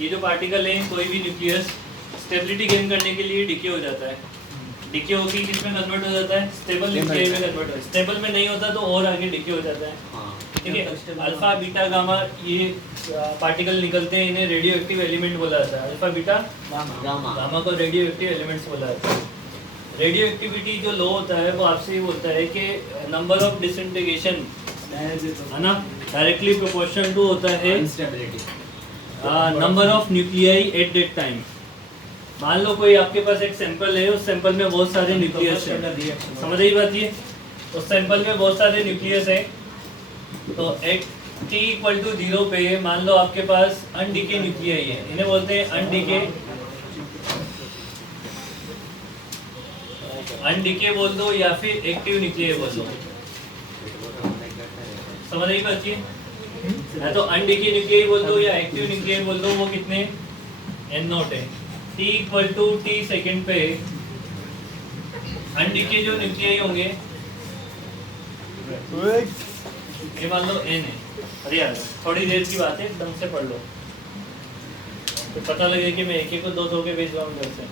ये जो पार्टिकल है कोई भी न्यूक्लियस स्टेबिलिटी गेन करने के लिए डिके हो जाता है। डिके होकर किस में कन्वर्ट हो जाता है? स्टेबल न्यूक्लियर में कन्वर्ट होता है। स्टेबल में नहीं होता तो और आगे डिके हो जाता है। ठीक है, अल्फा बीटा गामा ये पार्टिकल निकलते हैं, इन्हें रेडियो एक्टिव एलिमेंट बोला जाता है। अल्फा बीटा गामा को रेडियो एक्टिव एलिमेंट्स बोला जाता है। रेडियो एक्टिविटी जो लो होता है वो आपसे ये बोलता है कि नंबर ऑफ डिसइंटीग्रेशन है ना डायरेक्टली प्रोपोर्शनल टू होता है number of nuclei at that time. मान लो कोई आपके पास एक सैंपल है, उस सैंपल में बहुत सारे न्यूक्लियस हैं, समझ आई बात ये? उस सैंपल में बहुत सारे न्यूक्लियस हैं, तो एट t इक्वल टू 0 पे मान लो आपके पास अनडीके न्यूक्लियाई है, इन्हें बोलते हैं अनडीके बोल दो या फिर एक्टिव न्यूक्लियाई बोल दो, समझ आई बात ये? या तो अनडीके न्यूक्लियाई बोल दो या एक्टिव न्यूक्लियाई बोल दो। वो कितने n0 है, t equal to t second पे अनडीके जो न्यूक्लियाई होंगे ये मान लो n है। अरे यार थोड़ी देर की बात है, ढंग से पढ़ लो तो पता लगे कि मैं एक एक को दो दो के भेज रहा हूँ घर से,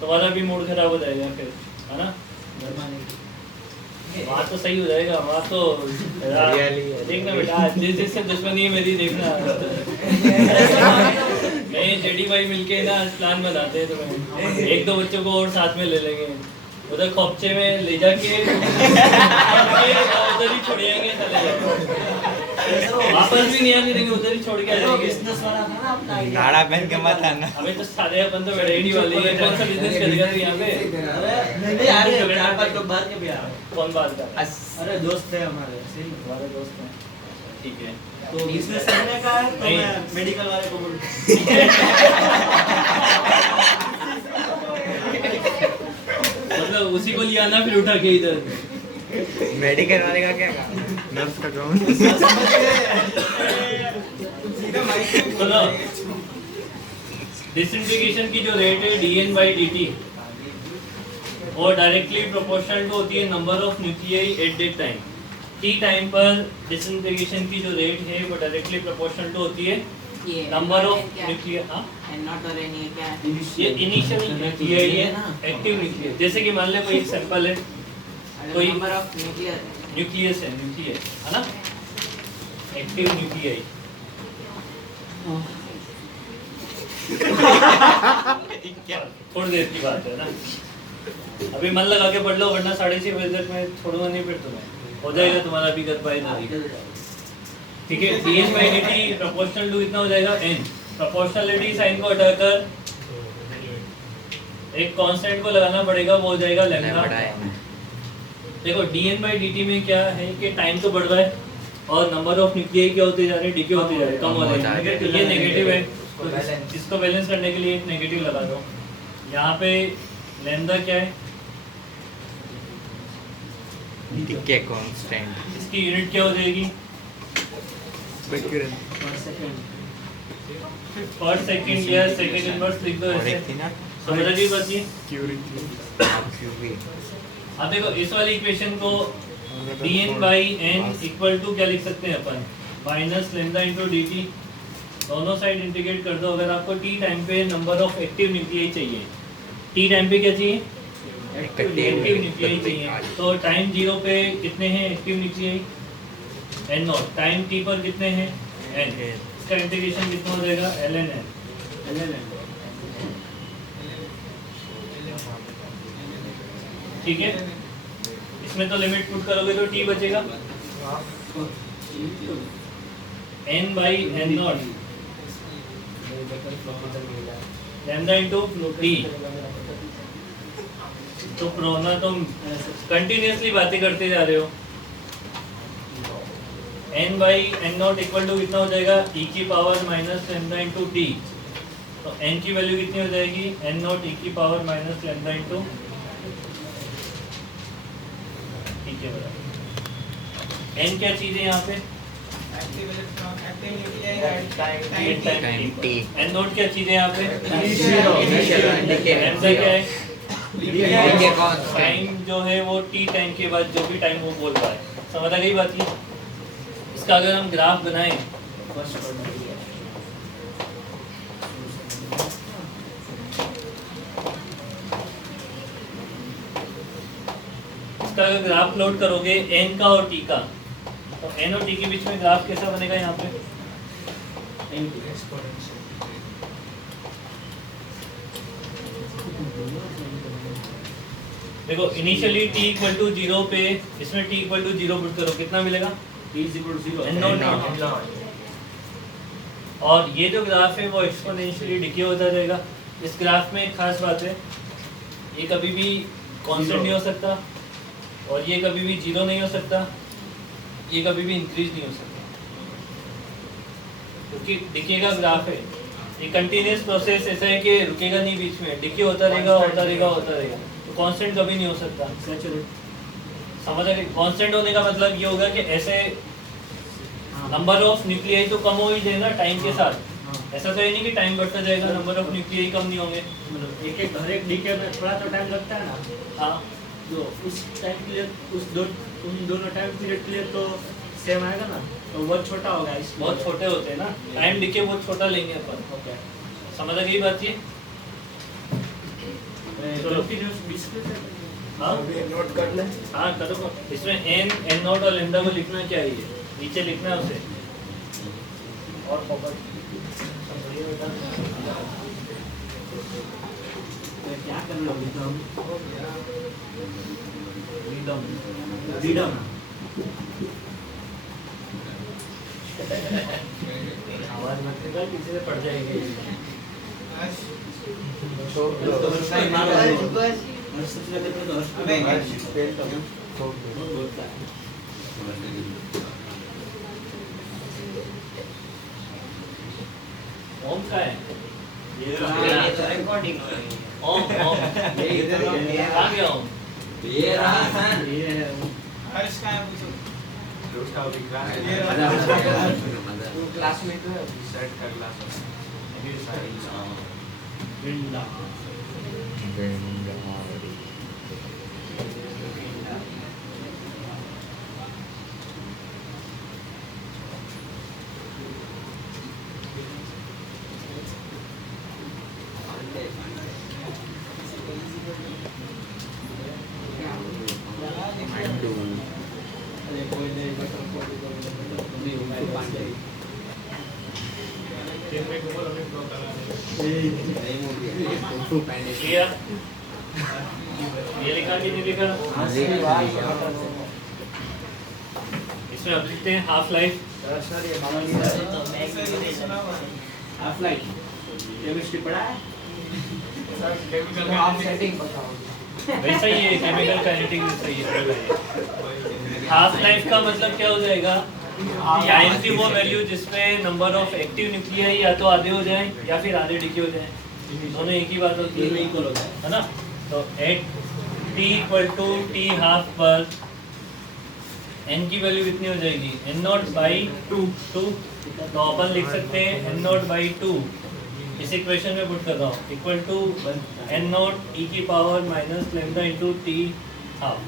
तुम्हारा भी मूड खराब हो जाएगा फिर, है ना? वहाँ तो सही हो जाएगा, वहाँ तो देखना बेटा जिससे दुश्मनी है मेरी देखना। मैं जेडी भाई मिलके ना प्लान बनाते हैं, तो एक दो बच्चों को और साथ में ले लेंगे, उधर खोपचे में ले जाके उधर ही छोड़ आएंगे, वापस भी नहीं आने देंगे, उधर ही छोड़ के आ जाएंगे। गाड़ा पहन के मत आना। हमें तो सारे अपन तो वैरायटी वाले हैं, कौन सा बिजनेस करेगा तू यहाँ पे? नहीं यार 4-5 लोग बाहर के भी आ रहे हैं। कौन बात कर? अरे दोस्त है हमारे, सही हमारे दोस्त हैं, ठीक है। तो बिजनेस करने का है तो मैं मेडिकल वाले को बोल मतलब उसी को लिया ना फिर उठा के इधर। मेडिकल वाले का क्या काम? नर्स का काम। चलो डिसइंटीग्रेशन की जो रेट है dn/dt और डायरेक्टली प्रोपोर्शनल टू होती है number of nuclei at that time. t time पर डिसइंटीग्रेशन की जो रेट है वो डायरेक्टली प्रोपोर्शनल टू होती है नंबर ऑफ न्यूक्लियर। हाँ ये इनिशियल न्यूक्लियाई है, एक्टिव न्यूक्लियर। जैसे कि मान ले कोई एक सैंपल है, कोई नंबर ऑफ न्यूक्लियस है ना, एक्टिव न्यूक्लियाई। थोड़ी देर की बात है ना, अभी मन लगा के पढ़ लो वरना 6:30 बजे तक मैं छोड़ूंगा नहीं, फिर तुम्हें हो जाएगा तुम्हारा भी गत बाई ना। ठीक है, dn/dt प्रोपोर्शनल टू कितना हो जाएगा n। प्रोपोर्शनलिटी साइन को हटाकर एक कांस्टेंट को लगाना पड़ेगा, वो हो जाएगा लैम्डा। देखो dn/dt में क्या है कि टाइम तो बढ़ रहा है और नंबर ऑफ न्यूक्लियाई क्या होते जा रहे हैं, डीके होते जा रहे हैं, कम हो रहे हैं। ये नेगेटिव है, तो इसको बैलेंस करने के लिए एक नेगेटिव लगा दो। यहाँ पे लैम्डा क्या है, डीके कांस्टेंट, इसकी यूनिट क्या हो जाएगी? पर सेकंड या सेकंड इनवर्स लिख दो ऐसे, समझ रही बात ये? अब देखो इस वाली इक्वेशन को dn/n इक्वल टू क्या लिख सकते हैं अपन, माइनस लैम्डा इंटू dt। दोनों साइड इंटीग्रेट कर दो। अगर आपको t टाइम पे नंबर ऑफ एक्टिव न्यूक्लियाई चाहिए, t टाइम पे क्या चाहिए? एक्टिव न्यूक्लियाई चाहिए। तो टाइम 0 पे कितने हैं active nuclei? n0। Time t पर कितने हैं? n। इसका इंटीग्रेशन कितना हो जाएगा? ln n। ठीक है, इसमें तो लिमिट पुट करोगे तो t बचेगा n/n0 लैम्डा इंटू t। तो प्रोना तुम कंटिन्यूअसली बातें करते जा रहे हो। n/n0 इक्वल टू कितना हो जाएगा? e की power minus lambda into t। तो n की वैल्यू कितनी हो जाएगी? n0 e की power minus lambda into t के बराबर। n क्या चीज है यहाँ पे? n0 क्या चीज है यहाँ पे? लैम्डा क्या है? टाइम जो है वो t टाइम के बाद जो भी टाइम वो बोल रहा है, समझ आ गई बात की? इसका अगर हम ग्राफ बनाएं इसका अगर ग्राफ प्लॉट करोगे n का और t का, तो n और t के बीच में ग्राफ कैसा बनेगा यहाँ पे? देखो इनिशियली t इक्वल टू 0 पे इसमें t इक्वल टू 0 पुट करो, कितना मिलेगा? t is equal to 0 n not. और ये जो ग्राफ है वो एक्सपोनेंशियली डिके होता रहेगा। इस ग्राफ में एक खास बात है, ये कभी भी कांस्टेंट नहीं हो सकता और ये कभी भी 0 नहीं हो सकता, ये कभी भी इंक्रीज नहीं हो सकता, क्योंकि डिके का ग्राफ है। ये कंटिन्यूअस प्रोसेस ऐसा है कि रुकेगा नहीं, बीच में डिके होता रहेगा होता रहेगा होता रहेगा, तो कांस्टेंट कभी नहीं हो सकता। समझ रहे? कांस्टेंट होने का मतलब ये होगा कि ऐसे नंबर ऑफ न्यूक्लियाई तो कम हो ही जाएगा टाइम के साथ, ऐसा तो है नहीं कि टाइम बढ़ता जाएगा, नंबर ऑफ न्यूक्लियाई कम नहीं होंगे। मतलब एक हर एक डीके में थोड़ा तो टाइम लगता है ना, हाँ, तो उस टाइम के लिए उन दोनों टाइम पीरियड के लिए तो सेम आएगा ना, तो बहुत छोटा होगा। इस बहुत छोटे होते हैं ना, टाइम डिके बहुत छोटा लेंगे अपन। ओके, समझ आ गई बात ये? कंटीन्यूअस डिस्प्ले हाँ नोट कर ले। हाँ करो। इसमें n n नॉट और लेम्डा को लिखना क्या है, ये नीचे लिखना है उसे। और क्या करना फ्रीडम आवाज मत निकाल, किसी से पड़ जाएगी। ओम का है ये तो रिकॉर्डिंग ओम ओम ये इधर कहाँ गया ओम? ये रहा सर। ये है हर्ष का है पूछो उसका अभी क्लास ये है वो क्लासमेट है। सेट का क्लास है विंडा लिया? ये लिखा कि नहीं लिखा? इसमें अब लिखते हैं half life. Half life chemistry पढ़ा है सर केमिकल आप सेटिंग बताओ। वैसा ही है, केमिकल काइनेटिक्स वैसा ही है। हाफ लाइफ का मतलब क्या हो जाएगा? टाइम की वो वैल्यू जिसमें नंबर ऑफ एक्टिव न्यूक्लियाई या तो आधे हो जाएं या फिर आधे डिके हो जाएं, दोनों एक ही बात होती है, इक्वल होता है ना? तो at t equal to t half पर n की वैल्यू कितनी हो जाएगी? n not by two. तो अपन लिख सकते हैं n नॉट बाई टू, इस इक्वेशन में पुट कर रहा हूँ, equal to n not e की power minus lambda into t half.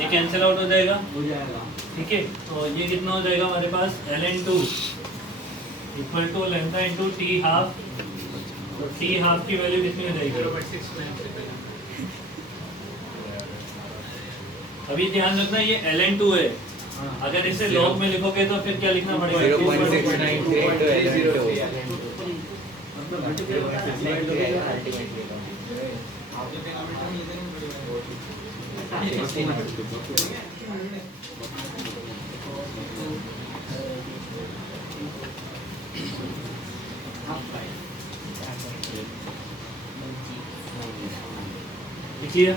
ये कैंसिल आउट हो जाएगा, हो जाएगा। ठीक है? तो ये कितना हो जाएगा हमारे पास? ln2 equal to lambda into t half. तो टी हाफ की वैल्यू कितनी हो जाएगी? 0.69 अभी ध्यान रखना ये ln2 है, अगर इसे लॉग में लिखोगे तो फिर क्या लिखना पड़ेगा? 0.693 मतलब मल्टीप्लाई होता है लिखिए।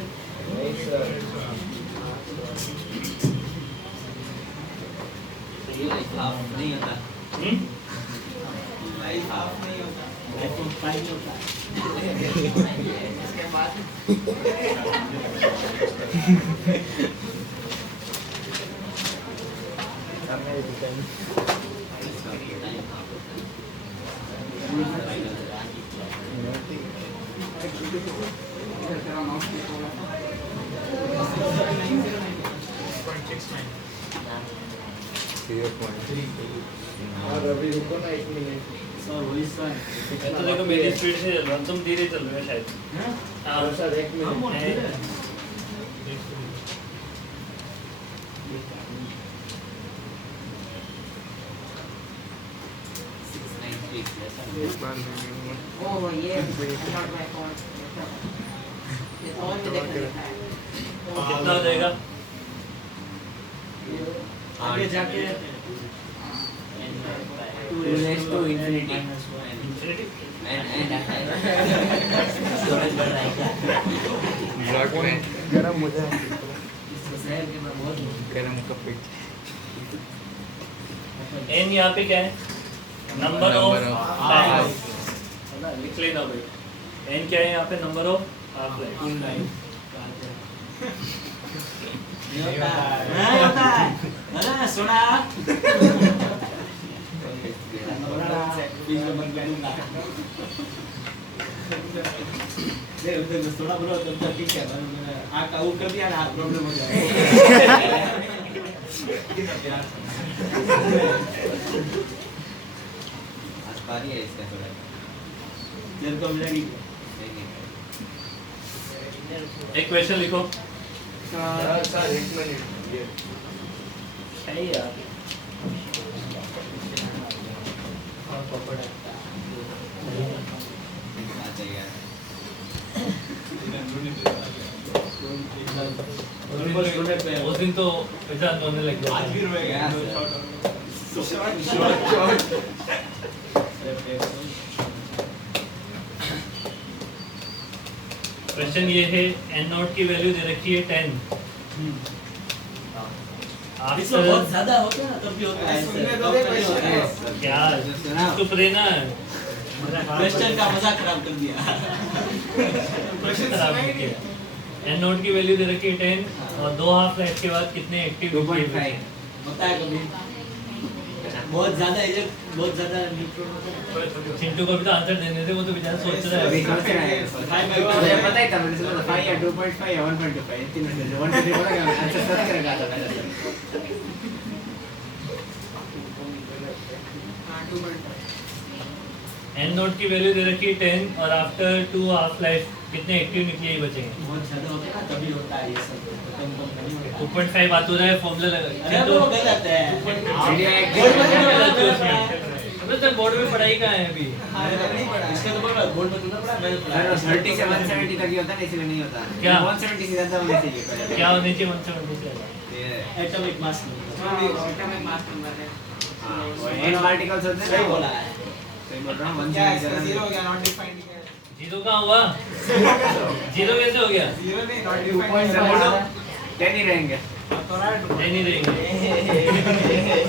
नहीं होता। लाइफ हाफ नहीं होता आईफोन 5 होता है। इसके बाद और अभी रुको ना 1 मिनट सर वही सर मैं तो देखो मेरी स्पीड से चल रहा हूँ, तुम धीरे चल रहे हो शायद। हैं हाँ सर एक हम और मिनट धीरे Oh yeah, not my phone. It's on with the connect. कितना हो जाएगा? आगे जाके 2 raised to infinity. Infinity? Storage बढ़ रहा है ब्लॉक में गरम हो जाए इससे शहर के मैं बहुत गरम कप n यहाँ पे क्या है? Number of Number of life. half. है ना, लिख लेना भाई। n क्या है यहाँ पे? Number of half life. नहीं होता है अरे सुना बीच में बंद कर दूंगा नहीं उधर में थोड़ा बोलो तो ठीक है आँख का वो कर दिया ना प्रॉब्लम हो जाएगा आसपास ही है इसका थोड़ा जब तो मिलेगी एक क्वेश्चन लिखो। सर एक मिनट ये है यार। उस दिन तो पैसा होने लग गया। आज भी रोएगा क्वेश्चन ये है n नॉट की वैल्यू दे रखी है 10। इसमें बहुत ज्यादा होता है ना तब भी होता है सुनने दो दे question। क्या चुप रहना। क्वेश्चन का मजाक खराब कर दिया खराब नहीं किया। n नॉट की वैल्यू दे रखी है 10 और 2 हाफ लाइफ के बाद कितने एक्टिव 2.5 होता है कभी बहुत ज्यादा एजेंट बहुत ज्यादा न्यूट्रॉन होता है चिंटू को भी तो आंसर देने थे, वो तो बेचारा सोच रहा अभी है। सोच रहा है मुझे पता ही था मैंने सोचा 5 या 2.5 या 1.25 तीन में से 1.5 बोला क्या आंसर सर्च करेगा था पहले n नॉट की वैल्यू दे रखी है 10 और आफ्टर 2 हाफ लाइफ कितने एक्टिव न्यूक्लियाई बचेंगे? बहुत ज्यादा होता है ना तभी होता है ये सब कम कम नहीं होता 2.5 बात हो रहा है, फॉर्मूला लगा। अरे वो गलत है अबे तो बोर्ड में पढ़ाई कहाँ है अभी? इसका तो बोल रहा बोर्ड में तुमने पढ़ा मैंने पढ़ा 30 से 170 तक ही होता है इसलिए नहीं होता क्या? 170 से ज्यादा होने चाहिए पहले क्या होने चाहिए 170 से ज्यादा? ये atomic mass Atomic mass number है. हां वो n पार्टिकल्स होते हैं सही ना बोला है सही बोल रहा हूं 170 जीरो हो गया नॉट डिफाइंड जीरो कहाँ हुआ? जीरो कैसे हो गया? जीरो नहीं नॉट डिफाइंड 10 ही रहेंगे नहीं रहेंगे।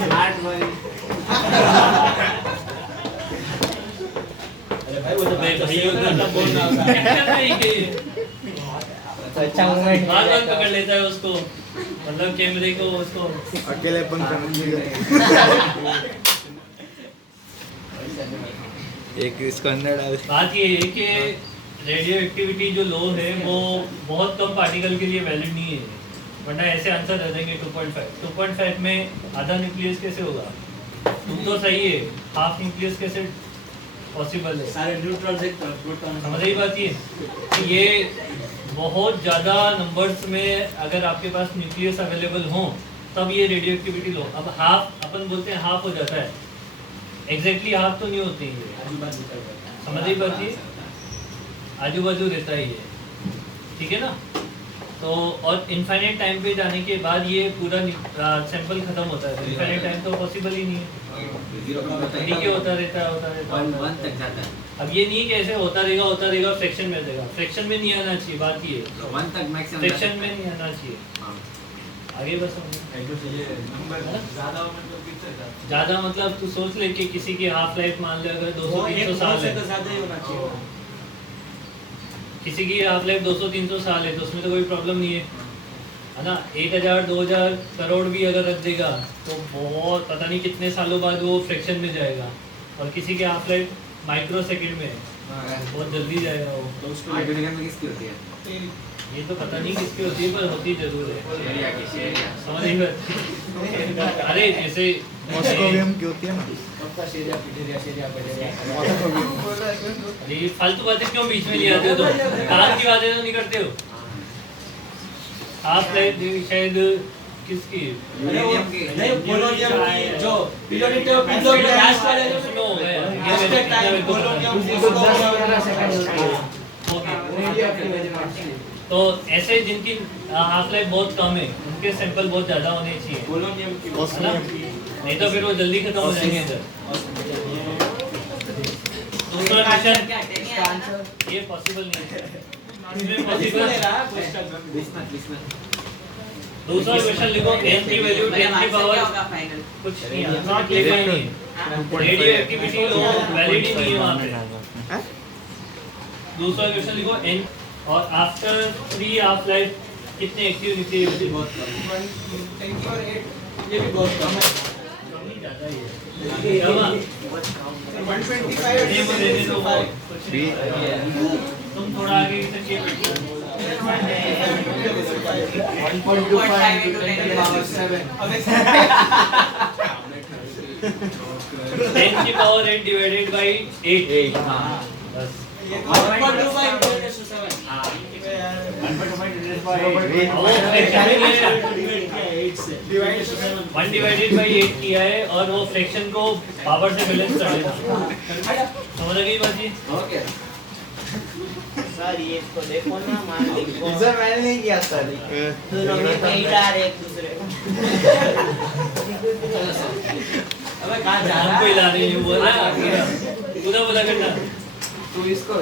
स्मार्ट बॉय अरे भाई वो तो भाई भाई उधर उधर बोल रहा था अच्छा मूवमेंट बार बार पकड़ लेता है उसको, मतलब कैमरे को उसको। अकेलेपन एक इसको अंदर डाल बात ये है कि रेडियो एक्टिविटी जो लो है वो बहुत कम पार्टिकल के लिए वैलिड नहीं है, वरना ऐसे आंसर दे देंगे 2.5 में आधा न्यूक्लियस कैसे होगा? तुम तो सही है, हाफ न्यूक्लियस कैसे पॉसिबल है? सारे न्यूट्रॉन्स एक तरफ प्रोटॉन समझ रही बात ये कि ये बहुत ज़्यादा नंबर्स में अगर आपके पास न्यूक्लियस अवेलेबल हो तब ये रेडियो एक्टिविटी लो। अब हाफ अपन बोलते हैं हाफ हो जाता है, एग्जैक्टली हाफ तो नहीं होती है, आजू बाजू कर देता है समझ रही बात ये, आजू बाजू रहता ही है, ठीक है ना? तो और इनफाइनाइट टाइम पे जाने के बाद ये पूरा सैंपल खत्म होता है, इनफाइनाइट टाइम तो पॉसिबल ही नहीं है, ठीक है? होता रहता है 1 तक जाता है अब ये नहीं कि ऐसे होता रहेगा फ्रैक्शन में देगा, फ्रैक्शन में नहीं आना चाहिए, बात ये है 1 तक मैक्सिमम फ्रैक्शन में नहीं आना चाहिए। हां आगे बस ज़्यादा मतलब तू सोच ले कि किसी की हाफ लाइफ मान ले अगर 200-300 साल से है, तो ज्यादा ही होना चाहिए किसी की हाफ लाइफ 200-300 साल है तो उसमें तो कोई प्रॉब्लम नहीं है, है ना? 1000-2000 करोड़ भी अगर रख देगा तो बहुत पता नहीं कितने सालों बाद वो फ्रैक्शन में जाएगा, और किसी की हाफ लाइफ माइक्रो सेकंड में है, बहुत जल्दी जाएगा वो। तो उसको हाइड्रोजन में किसकी होती है ये तो पता नहीं किसकी होती है पर होती जरूर है। समझ नहीं बात? अरे जैसे मॉस्कोवियम की होती है ना। ये फालतू बातें क्यों बीच में ले आते हो? तो काम की बातें तो नहीं करते हो। हाफ लाइफ शायद किसकी नहीं पोलोनियम की जो पिलोनिटो पिलो गैस वाले जो स्लो हो गया गैस टाइम पोलोनियम तो ऐसे जिनकी हाफ लाइफ बहुत कम है उनके सैंपल बहुत ज्यादा होने चाहिए, पोलोनियम की है ना? नहीं तो फिर वो जल्दी खत्म हो जाएंगे इधर। दूसरा क्वेश्चन, ये पॉसिबल नहीं है। इसमें possible- दूसरा क्वेश्चन लिखो, n की वैल्यू 10 की पावर कुछ नहीं है, नॉट लिखा ही नहीं है। रेडियो एक्टिविटी लो वैलिड ही नहीं है वहाँ पे। दूसरा क्वेश्चन लिखो, n और आफ्टर 3 हाफ लाइफ कितने एक्टिव न्यूक्लियर बहुत कम। 10 ये भी बहुत कम है। कम ही ज्यादा ही है। 125 तुम थोड़ा आगे तक ये 10 की पावर 8 डिवाइडेड बाय 8 बस। वो फ्रैक्शन में है, 1 डिवाइडेड बाय 8 किया है और वो फ्रैक्शन को पावर से बैलेंस कर लेना। समझ गई बात जी? सर ये इसको देखो ना मान लीजिए सर मैंने नहीं किया सर। दोनों में कहीं डाल एक दूसरे को अबे कहाँ जा रहा हमको है? हिला रही है वो ना पूरा करना। तू इसको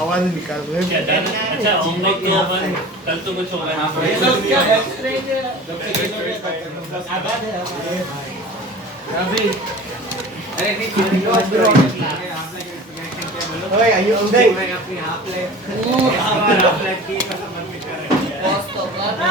आवाज निकाल रहे क्या जाना? अच्छा होमवर्क तो अपन कल तो कुछ होगा। ये सब क्या एक्सप्लेन आबाद है अरे नहीं ओए आयु उदय अपनी हाफ लाइफ की मतलब बॉस तो कर